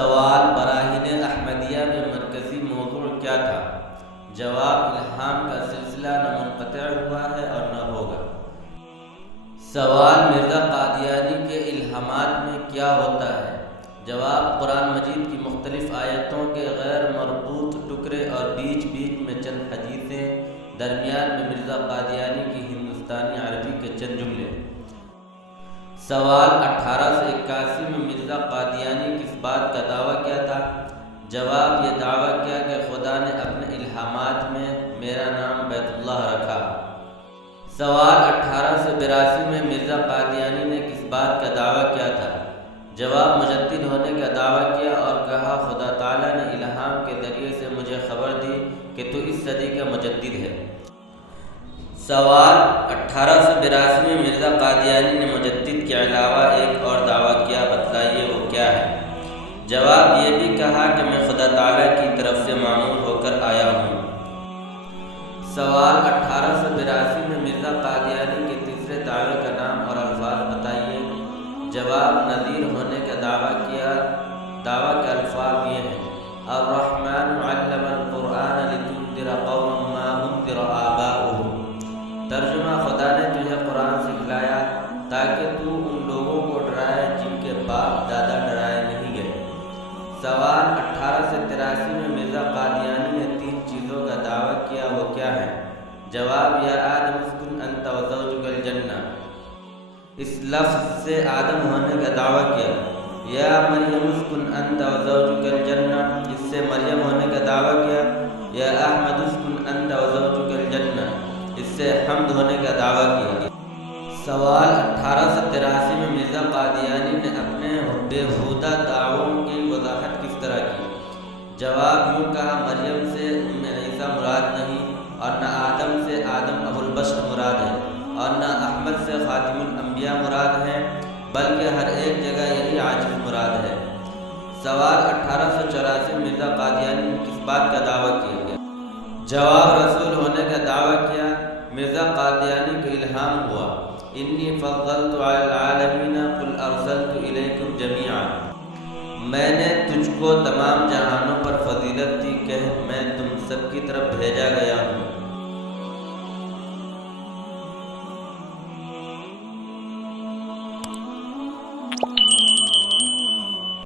سوال: براہین احمدیہ میں مرکزی موضوع کیا تھا؟ جواب: الہام کا سلسلہ نہ منقطع ہوا ہے اور نہ ہوگا۔ سوال: مرزا قادیانی کے الہامات میں کیا ہوتا ہے؟ جواب: قرآن مجید کی مختلف آیتوں کے غیر مربوط ٹکڑے اور بیچ بیچ میں چند حدیثیں، درمیان میں مرزا قادیانی کی ہندوستانی عربی کے چند جملے۔ سوال: 1881 میں مرزا قادیانی کس بات کا دعویٰ کیا تھا؟ جواب: یہ دعویٰ کیا کہ خدا نے اپنے الہامات میں میرا نام بیت اللہ رکھا۔ سوال: 1882 میں مرزا قادیانی نے کس بات کا دعویٰ کیا تھا؟ جواب: مجدد ہونے کا دعویٰ کیا اور کہا خدا تعالیٰ نے الہام کے ذریعے سے مجھے خبر دی کہ تو اس صدی کا مجدد ہے۔ سوال: 1882 میں مرزا قادیانی نے مجدد کے علاوہ ایک اور دعویٰ کیا، بتلائیے وہ کیا ہے؟ جواب: یہ بھی کہا کہ میں خدا تعالیٰ کی طرف سے معمور ہو کر آیا ہوں۔ سوال: 1882 میں مرزا قادیانی کے تیسرے دعوے کا نام اور الفاظ بتائیے۔ جواب: نذیر ہونے کا دعویٰ کیا۔ دعویٰ کے الفاظ یہ ہیں: الرحمن علم القرآن لتنذر قوما ما انذر آباؤهم۔ ترجمہ: خدا نے تجھے قرآن سکھلایا تاکہ تو ان لوگوں کو ڈرائے جن کے باپ دادا ڈرائے نہیں گئے۔ سوال: 1883 میں مرزا قادیانی نے 3 چیزوں کا دعویٰ کیا، وہ کیا ہے؟ جواب: یا آدم اسکن انت وزوجک الجنہ۔ اس لفظ سے آدم ہونے کا دعویٰ کیا۔ یا مریم اسکن انت وزوجک الجنہ، اس سے مریم ہونے کا دعویٰ کیا۔ یا احمد اسکن انت وزوجک الجنہ، اس سے حمد ہونے کا دعویٰ کیا۔ سوال: 1883 میں مرزا قادیانی نے اپنے بیہودہ دعووں کی وضاحت کس طرح کی؟ جواب: یوں کہا مریم سے عیسیٰ مراد نہیں، اور نہ آدم سے آدم ابو البشر مراد ہے، اور نہ احمد سے خاتم الانبیاء مراد ہیں، بلکہ ہر ایک جگہ یہی عاجز مراد ہے۔ سوال: 1884 میں مرزا قادیانی نے کس بات کا دعویٰ کیا؟ جواب: رسول ہونے کا دعویٰ کیا۔ مرزا قادیانی کو الہام ہوا: انی فضلت علی العالمین قل ارسلت الیکم جمیعا۔ میں نے تجھ کو تمام جہانوں پر فضیلت دی، کہ میں تم سب کی طرف بھیجا گیا ہوں۔